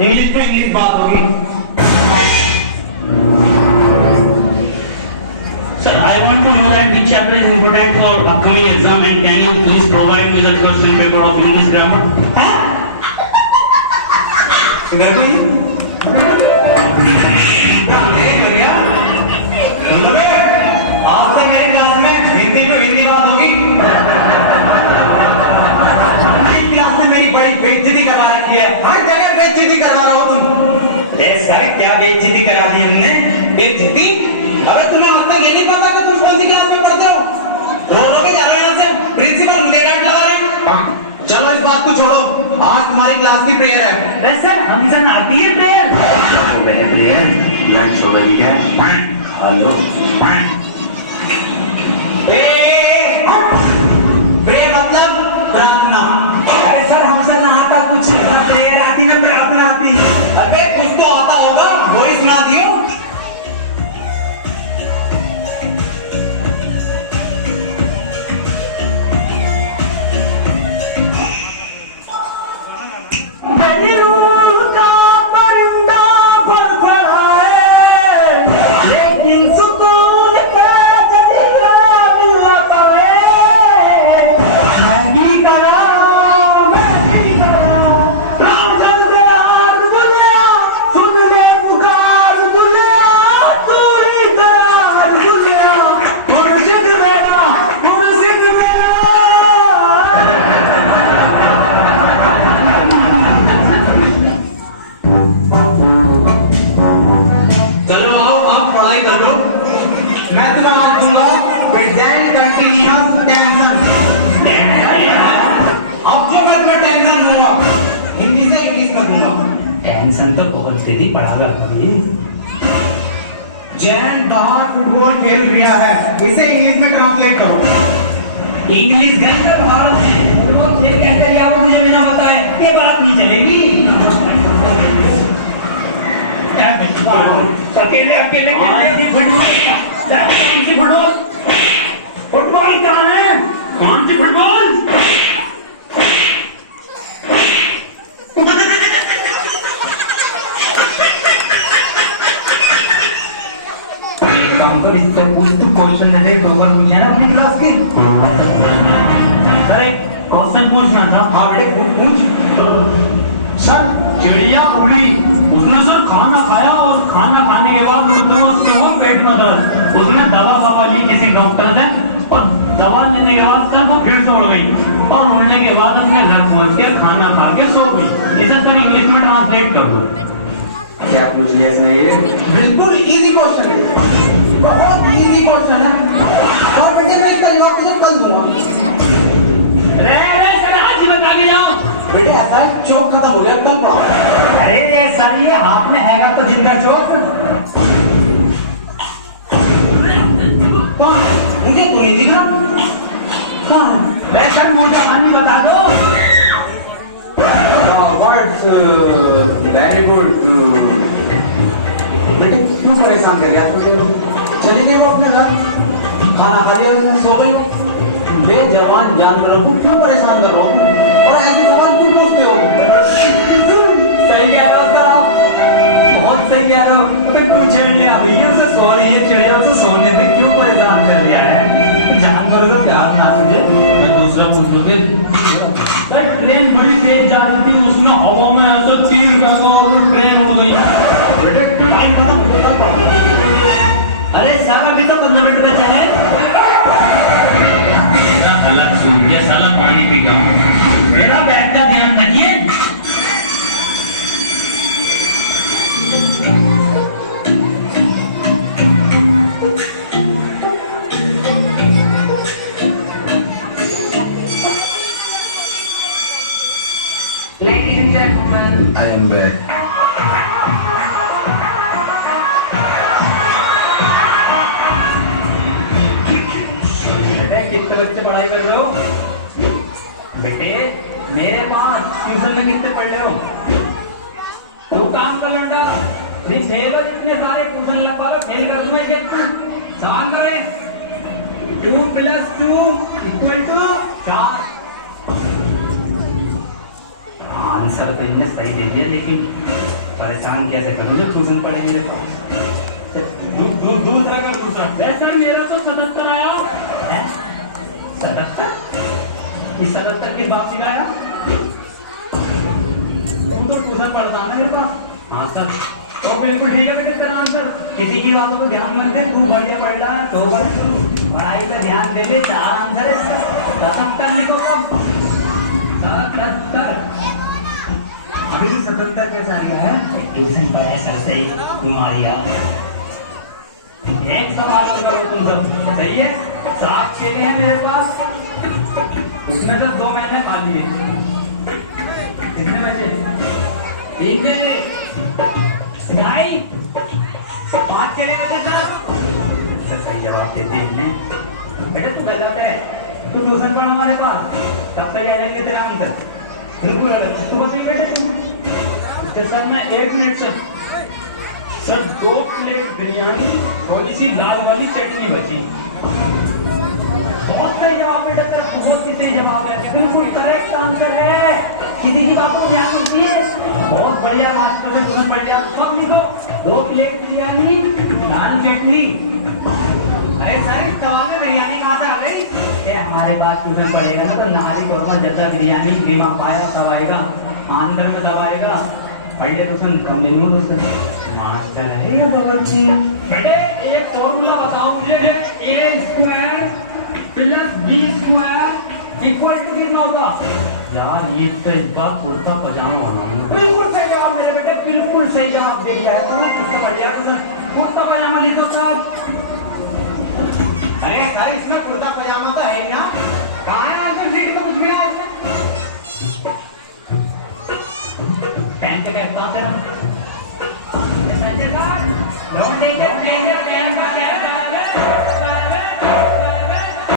English में English बात होगी। Sir, I want to know that which chapter is important for upcoming exam and can you please provide me the question paper of English grammar? इधर कोई आपसे मेरी class में हिंदी में हिंदी बात होगी। क्लास में मेरी बड़ी बेइज्जती करवा रखी है, हर जगह बेइज्जती करवा रहा हो तुम। अरे सर क्या बेइज्जती करा दी हमने? बेइज्जती? अबे तुम्हें अब तक ये नहीं पता कि तुम कौन सी क्लास में पढ़ते हो? रो के जा रहे हो यहाँ से, प्रिंसिपल मुझे डांट लगा रहे हैं। चलो इस बात को छोड़ो, आज तुम्हारी क्लास की प्रेयर है। सर हमसे ना आती है प्रेयर। प्रेयर लंच हो गई है, हेलो प्रेयर मतलब प्रार्थना। अरे सर हमसे ना आता कुछ, ना प्रेयर आती ना प्रार्थना आती। अबे कुछ तो आता होगा, वो ही सुना दियो। मैं तुम्हें आज दूंगा प्रेजेंट कंटीन्यूअस टेंशन। अब जो मैं तुम्हें टेंशन दूंगा हिंदी से इंग्लिश में दूंगा। टेंशन तो बहुत तेजी पड़ा कर कभी। जैन बाहर फुटबॉल खेल रहा है, इसे इंग्लिश में ट्रांसलेट करो। इंग्लिश घर में भारत फुटबॉल खेल कैसे लिया वो मुझे बिना बताए ये बात नहीं चलेगी। अकेले अकेले फुटबॉल फुटबॉल कहाँ है? कौन सी फुटबॉल? काम कर, इससे पूछ तो क्वेश्चन जैसे पेपर पूछे ना अपनी क्लास के। सर एक क्वेश्चन पूछना था। हाँ बेटे पूछ। सर चिड़िया उड़ी, उसने सर खाना खाया और खाना खाने के बाद उसके वो पेट में दर्द, उसने दवा ली किसी डॉक्टर से और दवा लेने के बाद सर वो फिर से उड़ गई और उड़ने के बाद अपने घर पहुंच के खाना खा के सो गई। इसे सर इंग्लिश में ट्रांसलेट कर दो। क्या पूछ लिया इसने? ये बिल्कुल इजी क्वेश्चन है, बहुत इजी क्वेश्चन है और बेटे मैं इसका जवाब तुझे कल दूंगा। अरे सर आज ही बता के जाओ। बेटे ऐसा है चौक खत्म हो गया, कल पढ़ाओ। अरे सर ये हाथ में हैगा तो जिंदा चौक। कौन? मुझे तो नहीं दिख रहा। कहाँ? सर मुझे कहानी बता दो। Words very good. बेटे क्यों परेशान कर रहा है? चली गई वो अपने घर, खाना खा लिया उसने, सो गई वो। बेजवान जानवरों को क्यों परेशान कर रहे हो और ऐसे सवाल क्यों पूछते हो? सही कह रहे हो सर आप, बहुत सही कह रहे हो। क्यों छेड़ लिया भैया से? सॉरी ये चिड़िया से सोने से क्यों परेशान कर दिया है? जानवरों का प्यार ना तुझे। मैं दूसरा पूछ लूंगी। ट्रेन बड़ी तेज जा रही थी, उसने हवा में ऐसा तीर फेंका और ट्रेन उड़ गई। बेटे टाइम खत्म हो गया। अरे सर अभी तो 15 मिनट बचा है। अलग सूझ साला पानी पी गया। मेरा बैग का ध्यान रखिए। Ladies and gentlemen, I am back. कितने बच्चे पढ़ाई कर रहे हो? बेटे मेरे पास ट्यूशन में कितने पढ़ रहे हो? तू काम कर लंडा, फेल हो जितने सारे ट्यूशन लगवा लो, फेल कर दूंगा ये तू। सवाल करे 2 + 2 = 4। आंसर तो इनने सही दे दिया, लेकिन परेशान कैसे करूं जो ट्यूशन पड़े मेरे पास। दूसरा कर दूसरा। वैसे सर मेरा तो 77 आया है 77? इस 77 की बात सिखाया तू तो ट्यूशन पढ़ता ना मेरे पास। हाँ सर, तो बिल्कुल ठीक है बेटे तेरा आंसर। किसी की बातों को ध्यान मत दे, तू बढ़िया पढ़ रहा है तो पढ़ाई पे ध्यान दे ले। 4 आंसर है इसका। 77 लिखो कब? 77। अभी से 77 कैसे आ गया है? ट्यूशन पढ़ा सर से ही मारिया। एक सवाल और करो तुम सब, सही है? 7 केले हैं मेरे पास, उसमें से 2 मैंने खा लिए। कितने बचे? 3 केले, 2.5, 5 केले में से 7। सही जवाब देते हैं बेटे। तू गलत है, तू ट्यूशन पढ़ हमारे पास, तब सही आ जाएंगे तेरा आंसर। बिल्कुल गलत। तू बताइए बेटे तुम। सर मैं 1 मिनट सर 2 प्लेट बिरयानी, थोड़ी सी लाल वाली चटनी बची। बहुत सही जवाब बेटा तेरा, बहुत ही सही जवाब है, बिल्कुल करेक्ट आंसर है। किसी की बातों को ध्यान रखती है। बहुत बढ़िया, मास्टर से ट्यूशन पढ़ लिया। सब लिखो, 2 प्लेट बिरयानी, लाल चटनी। अरे सर इस सवाल में बिरयानी कहाँ से आ गई? हमारे पास ट्यूशन पढ़ेगा ना तो नारी कोरमा जैसा बिरयानी बीमा पाया तब आएगा, आंसर में तब आएगा। पढ़ ले ट्यूशन, कम दिन में ट्यूशन मास्टर है या बगल में। बेटे एक फॉर्मूला बताओ मुझे, A² plus B² equal to कितना होगा? यार ये तो इस बार कुर्ता पजामा बनाऊंगा। बिल्कुल सही जवाब मेरे बेटे, बिल्कुल सही जवाब दे दिया है। तो कितना बढ़िया ट्यूशन, कुर्ता पजामा लिखो सर। अरे सर इसमें कुर्ता पजामा तो है ना, कहाँ है आंसर शीट में? कुछ भी ना है इसमें। पेन के कैसे आते हैं? संजय सर, लोन लेके पेन का कैसे